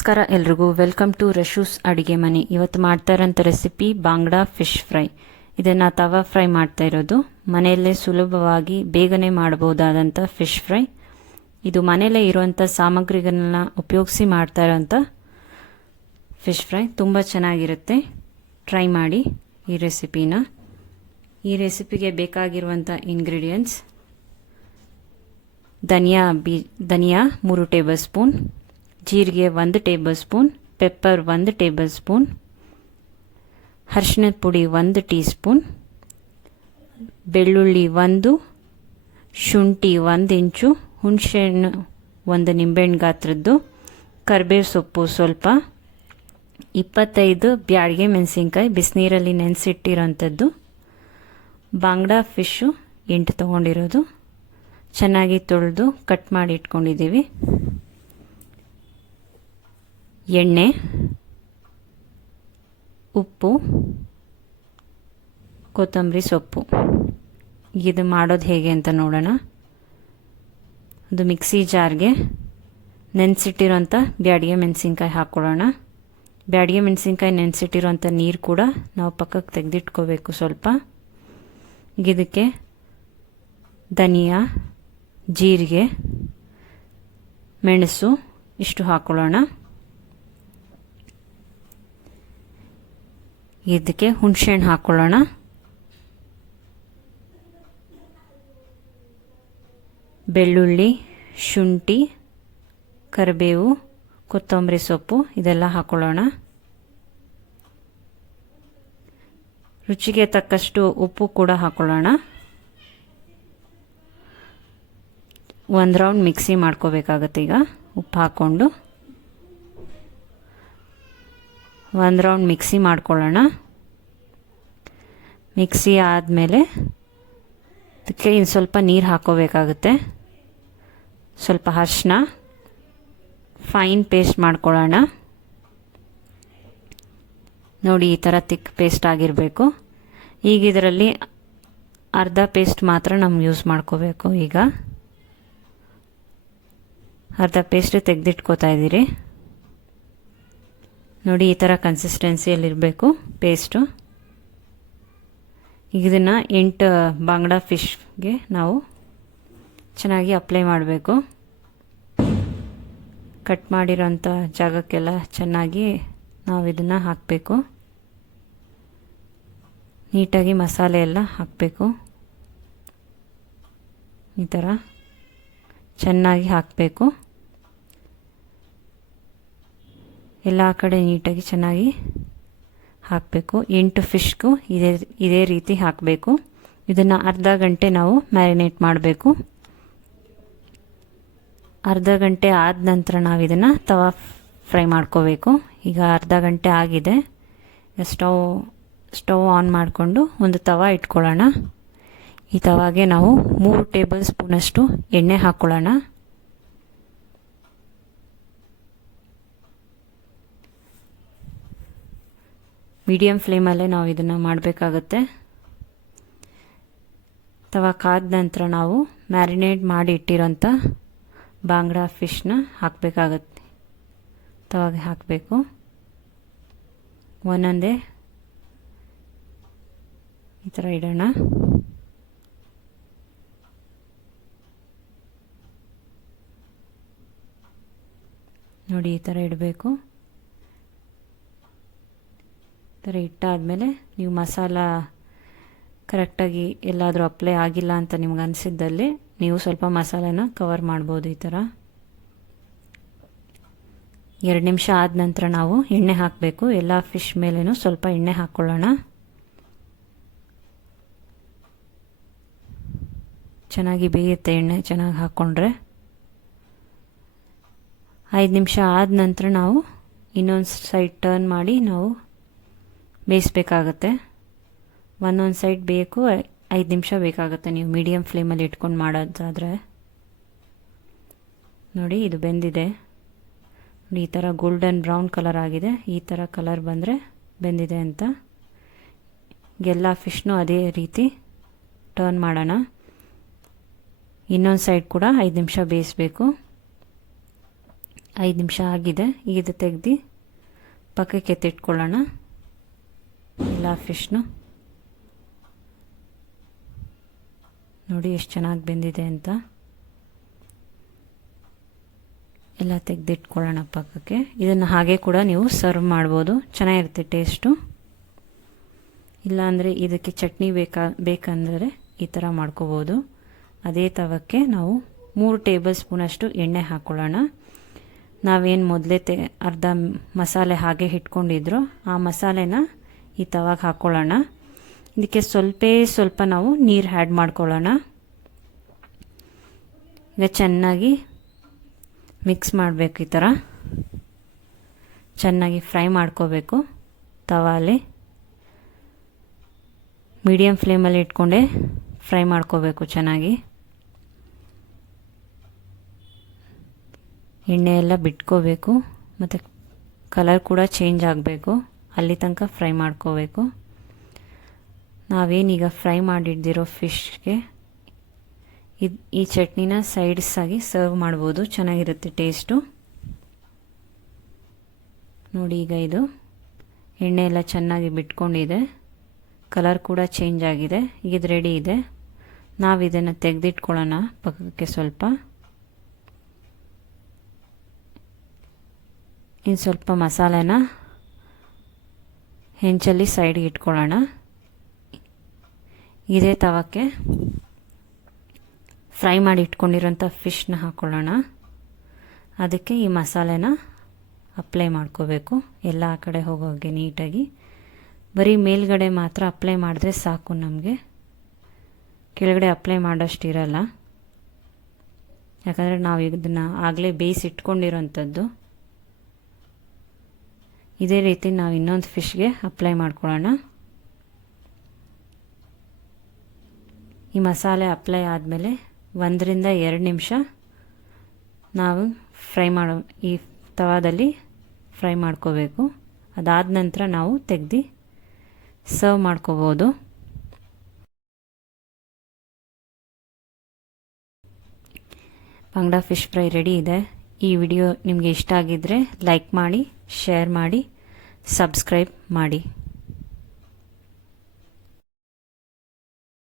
ನಮಸ್ಕಾರ ಎಲ್ರಿಗೂ, welcome to ರಶೂಸ್ ಅಡುಗೆ ಮನೆ. ಇವತ್ತು ಮಾಡ್ತಾ ಇರೋಂಥ ರೆಸಿಪಿ ಬಾಂಗ್ಡಾ ಫಿಶ್ ಫ್ರೈ. ಇದನ್ನು ತವಾ ಫ್ರೈ ಮಾಡ್ತಾ ಇರೋದು. ಮನೆಯಲ್ಲೇ ಸುಲಭವಾಗಿ ಬೇಗನೆ ಮಾಡಬಹುದಾದಂಥ ಫಿಶ್ ಫ್ರೈ. ಇದು ಮನೆಯಲ್ಲೇ ಇರುವಂಥ ಸಾಮಗ್ರಿಗಳನ್ನ ಉಪಯೋಗಿಸಿ ಮಾಡ್ತಾ ಇರೋಂಥ ಫಿಶ್ ಫ್ರೈ. ತುಂಬ ಚೆನ್ನಾಗಿರುತ್ತೆ, ಟ್ರೈ ಮಾಡಿ ಈ ರೆಸಿಪಿನ. ಈ ರೆಸಿಪಿಗೆ ಬೇಕಾಗಿರುವಂಥ ಇಂಗ್ರೀಡಿಯೆಂಟ್ಸ್: ಧನಿಯಾ 3 ಟೇಬಲ್ ಸ್ಪೂನ್, ಜೀರಿಗೆ 1 table spoon, pepper 1 table spoon, ಅರಿಶಿಣದ ಪುಡಿ 1 ಟೀ ಸ್ಪೂನ್, ಬೆಳ್ಳುಳ್ಳಿ 1, ಶುಂಠಿ 1 ಇಂಚು, ಹುಣಸೆಹಣ್ಣು 1 ನಿಂಬೆಹಣ್ಣು ಗಾತ್ರದ್ದು, ಕರಿಬೇವು ಸೊಪ್ಪು ಸ್ವಲ್ಪ, 25 ಬ್ಯಾಡಗೆ ಮೆಣಸಿನ್ಕಾಯಿ ಬಿಸಿನೀರಲ್ಲಿ ನೆನೆಸಿಟ್ಟಿರೋಂಥದ್ದು, ಬಾಂಗ್ಡಾ ಫಿಶ್ಶು 8 ತೊಗೊಂಡಿರೋದು, ಚೆನ್ನಾಗಿ ತೊಳೆದು ಕಟ್ ಮಾಡಿ ಇಟ್ಕೊಂಡಿದ್ದೀವಿ, ಎಣ್ಣೆ, ಉಪ್ಪು, ಕೊತ್ತಂಬರಿ ಸೊಪ್ಪು. ಇದು ಮಾಡೋದು ಹೇಗೆ ಅಂತ ನೋಡೋಣ. ಒಂದು ಮಿಕ್ಸಿ ಜಾರ್ಗೆ ನೆನೆಸಿಟ್ಟಿರೋಂಥ ಬ್ಯಾಡಗೆ ಮೆಣಸಿನ್ಕಾಯಿ ಹಾಕ್ಕೊಳ್ಳೋಣ. ಬ್ಯಾಡಗೆ ಮೆಣಸಿನ್ಕಾಯಿ ನೆನೆಸಿಟ್ಟಿರೋಂಥ ನೀರು ಕೂಡ ನಾವು ಪಕ್ಕಕ್ಕೆ ತೆಗೆದಿಟ್ಕೋಬೇಕು ಸ್ವಲ್ಪ. ಇದಕ್ಕೆ ಧನಿಯಾ, ಜೀರಿಗೆ, ಮೆಣಸು ಇಷ್ಟು ಹಾಕ್ಕೊಳ್ಳೋಣ. ಇದಕ್ಕೆ ಹುಣಸೆಹಣ್ಣು ಹಾಕ್ಕೊಳ್ಳೋಣ. ಬೆಳ್ಳುಳ್ಳಿ, ಶುಂಠಿ, ಕರಿಬೇವು, ಕೊತ್ತಂಬರಿ ಸೊಪ್ಪು ಇದೆಲ್ಲ ಹಾಕ್ಕೊಳ್ಳೋಣ. ರುಚಿಗೆ ತಕ್ಕಷ್ಟು ಉಪ್ಪು ಕೂಡ ಹಾಕ್ಕೊಳ್ಳೋಣ. ಒಂದು ರೌಂಡ್ ಮಿಕ್ಸಿ ಮಾಡ್ಕೋಬೇಕಾಗತ್ತೆ. ಈಗ ಉಪ್ಪು ಹಾಕ್ಕೊಂಡು ಒಂದು ರೌಂಡ್ ಮಿಕ್ಸಿ ಮಾಡ್ಕೊಳ್ಳೋಣ. ಮಿಕ್ಸಿ ಆದಮೇಲೆ ಅದಕ್ಕೆ ಇನ್ನು ಸ್ವಲ್ಪ ನೀರು ಹಾಕ್ಕೋಬೇಕಾಗುತ್ತೆ. ಸ್ವಲ್ಪ ಅರಿಶಿನ, ಫೈನ್ ಪೇಸ್ಟ್ ಮಾಡ್ಕೊಳ್ಳೋಣ. ನೋಡಿ, ಈ ಥರ ತಿಕ್ ಪೇಸ್ಟ್ ಆಗಿರಬೇಕು. ಈಗ ಇದರಲ್ಲಿ ಅರ್ಧ ಪೇಸ್ಟ್ ಮಾತ್ರ ನಾವು ಯೂಸ್ ಮಾಡ್ಕೋಬೇಕು. ಈಗ ಅರ್ಧ ಪೇಸ್ಟ್ ತೆಗೆದಿಟ್ಕೋತಾ ಇದ್ದೀರಿ. ನೋಡಿ, ಈ ಥರ ಕನ್ಸಿಸ್ಟೆನ್ಸಿಯಲ್ಲಿರಬೇಕು ಪೇಸ್ಟು. ಈಗ ಇದನ್ನು 8 ಬಾಂಗ್ಡಾ ಫಿಶ್ಗೆ ನಾವು ಚೆನ್ನಾಗಿ ಅಪ್ಲೈ ಮಾಡಬೇಕು. ಕಟ್ ಮಾಡಿರೋಂಥ ಜಾಗಕ್ಕೆಲ್ಲ ಚೆನ್ನಾಗಿ ನಾವು ಇದನ್ನು ಹಾಕಬೇಕು. ನೀಟಾಗಿ ಮಸಾಲೆ ಎಲ್ಲ ಹಾಕಬೇಕು. ಈ ಥರ ಚೆನ್ನಾಗಿ ಹಾಕಬೇಕು. ಎಲ್ಲ ಕಡೆ ನೀಟಾಗಿ ಚೆನ್ನಾಗಿ ಹಾಕಬೇಕು. 8 ಫಿಶ್ಗೂ ಇದೇ ರೀತಿ ಹಾಕಬೇಕು. ಇದನ್ನು ಅರ್ಧ ಗಂಟೆ ನಾವು ಮ್ಯಾರಿನೇಟ್ ಮಾಡಬೇಕು. ಅರ್ಧ ಗಂಟೆ ಆದ ನಂತರ ನಾವು ಇದನ್ನು ತವಾ ಫ್ರೈ ಮಾಡ್ಕೋಬೇಕು. ಈಗ ಅರ್ಧ ಗಂಟೆ ಆಗಿದೆ. ಸ್ಟವ್ ಆನ್ ಮಾಡಿಕೊಂಡು ಒಂದು ತವಾ ಇಟ್ಕೊಳ್ಳೋಣ. ಈ ತವಾಗೆ ನಾವು 3 ಟೇಬಲ್ ಸ್ಪೂನಷ್ಟು ಎಣ್ಣೆ ಹಾಕ್ಕೊಳ್ಳೋಣ. ಮೀಡಿಯಮ್ ಫ್ಲೇಮಲ್ಲೇ ನಾವು ಇದನ್ನು ಮಾಡಬೇಕಾಗತ್ತೆ. ತವಾ ಕಾದ ನಂತರ ನಾವು ಮ್ಯಾರಿನೇಟ್ ಮಾಡಿ ಇಟ್ಟಿರೋಂಥ ಬಾಂಗ್ಡಾ ಫಿಶ್ನ ಹಾಕಬೇಕಾಗತ್ತೆ. ತವಾಗೆ ಹಾಕಬೇಕು. ಒಂದೊಂದೇ ಈ ಥರ ಇಡೋಣ. ನೋಡಿ, ಈ ಥರ ಇಡಬೇಕು. ಈ ಥರ ಇಟ್ಟಾದಮೇಲೆ ನೀವು ಮಸಾಲ ಕರೆಕ್ಟಾಗಿ ಎಲ್ಲಾದರೂ ಅಪ್ಲೈ ಆಗಿಲ್ಲ ಅಂತ ನಿಮ್ಗೆ ಅನಿಸಿದ್ದಲ್ಲಿ ನೀವು ಸ್ವಲ್ಪ ಮಸಾಲೆನ ಕವರ್ ಮಾಡ್ಬೋದು. ಈ ಥರ 2 ನಿಮಿಷ ಆದ ನಂತರ ನಾವು ಎಣ್ಣೆ ಹಾಕಬೇಕು. ಎಲ್ಲ ಫಿಶ್ ಮೇಲೇನೂ ಸ್ವಲ್ಪ ಎಣ್ಣೆ ಹಾಕ್ಕೊಳ್ಳೋಣ. ಚೆನ್ನಾಗಿ ಬೇಯುತ್ತೆ ಎಣ್ಣೆ ಚೆನ್ನಾಗಿ ಹಾಕ್ಕೊಂಡ್ರೆ. 5 ನಿಮಿಷ ಆದ ನಂತರ ನಾವು ಇನ್ನೊಂದು ಸೈಡ್ ಟರ್ನ್ ಮಾಡಿ ನಾವು ಬೇಯಿಸ್ಬೇಕಾಗತ್ತೆ. ಒಂದೊಂದು ಸೈಡ್ ಬೇಕು 5 ನಿಮಿಷ ಬೇಕಾಗುತ್ತೆ ನೀವು ಮೀಡಿಯಮ್ ಫ್ಲೇಮಲ್ಲಿ ಇಟ್ಕೊಂಡು ಮಾಡೋದಾದರೆ. ನೋಡಿ, ಇದು ಬೆಂದಿದೆ. ನೋಡಿ, ಈ ಥರ ಗೋಲ್ಡನ್ ಬ್ರೌನ್ ಕಲರ್ ಆಗಿದೆ. ಈ ಥರ ಕಲರ್ ಬಂದರೆ ಬೆಂದಿದೆ ಅಂತ. ಎಲ್ಲ ಫಿಶ್ನೂ ಅದೇ ರೀತಿ ಟರ್ನ್ ಮಾಡೋಣ. ಇನ್ನೊಂದು ಸೈಡ್ ಕೂಡ 5 ನಿಮಿಷ ಬೇಯಿಸಬೇಕು. 5 ನಿಮಿಷ ಆಗಿದೆ. ಈಗ ಇದು ತೆಗೆದು ಪಕ್ಕಕ್ಕೆ ಎತ್ತಿಟ್ಕೊಳ್ಳೋಣ ಎಲ್ಲ ಫಿಶ್ನು. ನೋಡಿ ಎಷ್ಟು ಚೆನ್ನಾಗಿ ಬೆಂದಿದೆ ಅಂತ. ಎಲ್ಲ ತೆಗೆದಿಟ್ಕೊಳ್ಳೋಣ ಪಕ್ಕಕ್ಕೆ. ಇದನ್ನು ಹಾಗೆ ಕೂಡ ನೀವು ಸರ್ವ್ ಮಾಡ್ಬೋದು, ಚೆನ್ನಾಗಿರುತ್ತೆ ಟೇಸ್ಟು. ಇಲ್ಲಾಂದರೆ ಇದಕ್ಕೆ ಚಟ್ನಿ ಬೇಕಂದರೆ ಈ ಥರ ಮಾಡ್ಕೋಬೋದು. ಅದೇ ತವಕ್ಕೆ ನಾವು 3 ಟೇಬಲ್ ಸ್ಪೂನಷ್ಟು ಎಣ್ಣೆ ಹಾಕ್ಕೊಳ್ಳೋಣ. ನಾವೇನು ಮೊದಲೇ ಅರ್ಧ ಮಸಾಲೆ ಹಾಗೆ ಇಟ್ಕೊಂಡಿದ್ರು ಆ ಮಸಾಲೆನ ಈ ತವಾಗ ಹಾಕ್ಕೊಳ್ಳೋಣ. ಇದಕ್ಕೆ ಸ್ವಲ್ಪ ನಾವು ನೀರು ಆ್ಯಡ್ ಮಾಡ್ಕೊಳ್ಳೋಣ. ಈಗ ಚೆನ್ನಾಗಿ ಮಿಕ್ಸ್ ಮಾಡಬೇಕು. ಈ ಥರ ಚೆನ್ನಾಗಿ ಫ್ರೈ ಮಾಡ್ಕೋಬೇಕು ತವಾಲಿ. ಮೀಡಿಯಮ್ ಫ್ಲೇಮಲ್ಲಿ ಇಟ್ಕೊಂಡೆ ಫ್ರೈ ಮಾಡ್ಕೋಬೇಕು ಚೆನ್ನಾಗಿ. ಎಣ್ಣೆ ಎಲ್ಲ ಬಿಟ್ಕೋಬೇಕು ಮತ್ತು ಕಲರ್ ಕೂಡ ಚೇಂಜ್ ಆಗಬೇಕು, ಅಲ್ಲಿ ತನಕ ಫ್ರೈ ಮಾಡ್ಕೋಬೇಕು. ನಾವೇನೀಗ ಫ್ರೈ ಮಾಡಿಡ್ದಿರೋ ಫಿಶ್ಗೆ ಈ ಚಟ್ನಿನ ಸೈಡ್ಸ್ ಆಗಿ ಸರ್ವ್ ಮಾಡ್ಬೋದು, ಚೆನ್ನಾಗಿರುತ್ತೆ ಟೇಸ್ಟು. ನೋಡಿ ಈಗ ಇದು ಎಣ್ಣೆ ಎಲ್ಲ ಚೆನ್ನಾಗಿ ಬಿಟ್ಕೊಂಡಿದೆ, ಕಲರ್ ಕೂಡ ಚೇಂಜ್ ಆಗಿದೆ. ಈಗ ಇದು ರೆಡಿ ಇದೆ. ನಾವು ಇದನ್ನು ತೆಗೆದಿಟ್ಕೊಳ್ಳೋಣ ಪಕ್ಕಕ್ಕೆ ಸ್ವಲ್ಪ. ಇನ್ನು ಸ್ವಲ್ಪ ಮಸಾಲೆನ ಹೆಂಚಲ್ಲಿ ಸೈಡ್ಗೆ ಇಟ್ಕೊಳ್ಳೋಣ. ಇದೇ ತವಕ್ಕೆ ಫ್ರೈ ಮಾಡಿ ಇಟ್ಕೊಂಡಿರೋಂಥ ಫಿಶ್ನ ಹಾಕ್ಕೊಳ್ಳೋಣ. ಅದಕ್ಕೆ ಈ ಮಸಾಲೆನ ಅಪ್ಲೈ ಮಾಡ್ಕೋಬೇಕು ಎಲ್ಲ ಆ ಕಡೆ ಹೋಗೋಗೆ ನೀಟಾಗಿ. ಬರೀ ಮೇಲ್ಗಡೆ ಮಾತ್ರ ಅಪ್ಲೈ ಮಾಡಿದ್ರೆ ಸಾಕು, ನಮಗೆ ಕೆಳಗಡೆ ಅಪ್ಲೈ ಮಾಡೋಷ್ಟು ಇರಲ್ಲ. ಯಾಕಂದರೆ ನಾವು ಇದನ್ನು ಆಗಲೇ ಬೇಯಿಸಿಟ್ಕೊಂಡಿರೋಂಥದ್ದು. ಇದೇ ರೀತಿ ನಾವು ಇನ್ನೊಂದು ಫಿಶ್ಗೆ ಅಪ್ಲೈ ಮಾಡ್ಕೊಳ್ಳೋಣ. ಈ ಮಸಾಲೆ ಅಪ್ಲೈ ಆದಮೇಲೆ 1 ರಿಂದ 2 ನಿಮಿಷ ನಾವು ಈ ತವಾದಲ್ಲಿ ಫ್ರೈ ಮಾಡ್ಕೋಬೇಕು. ಅದಾದ ನಂತರ ನಾವು ತೆಗೆದು ಸರ್ವ್ ಮಾಡ್ಕೋಬೋದು. ಬಾಂಗ್ಡಾ ಫಿಶ್ ಫ್ರೈ ರೆಡಿ ಇದೆ. ಈ ವಿಡಿಯೋ ನಿಮಗೆ ಇಷ್ಟ ಆಗಿದ್ದರೆ ಲೈಕ್ ಮಾಡಿ, ಶೇರ್ ಮಾಡಿ, ಸಬ್ಸ್ಕ್ರೈಬ್ ಮಾಡಿ.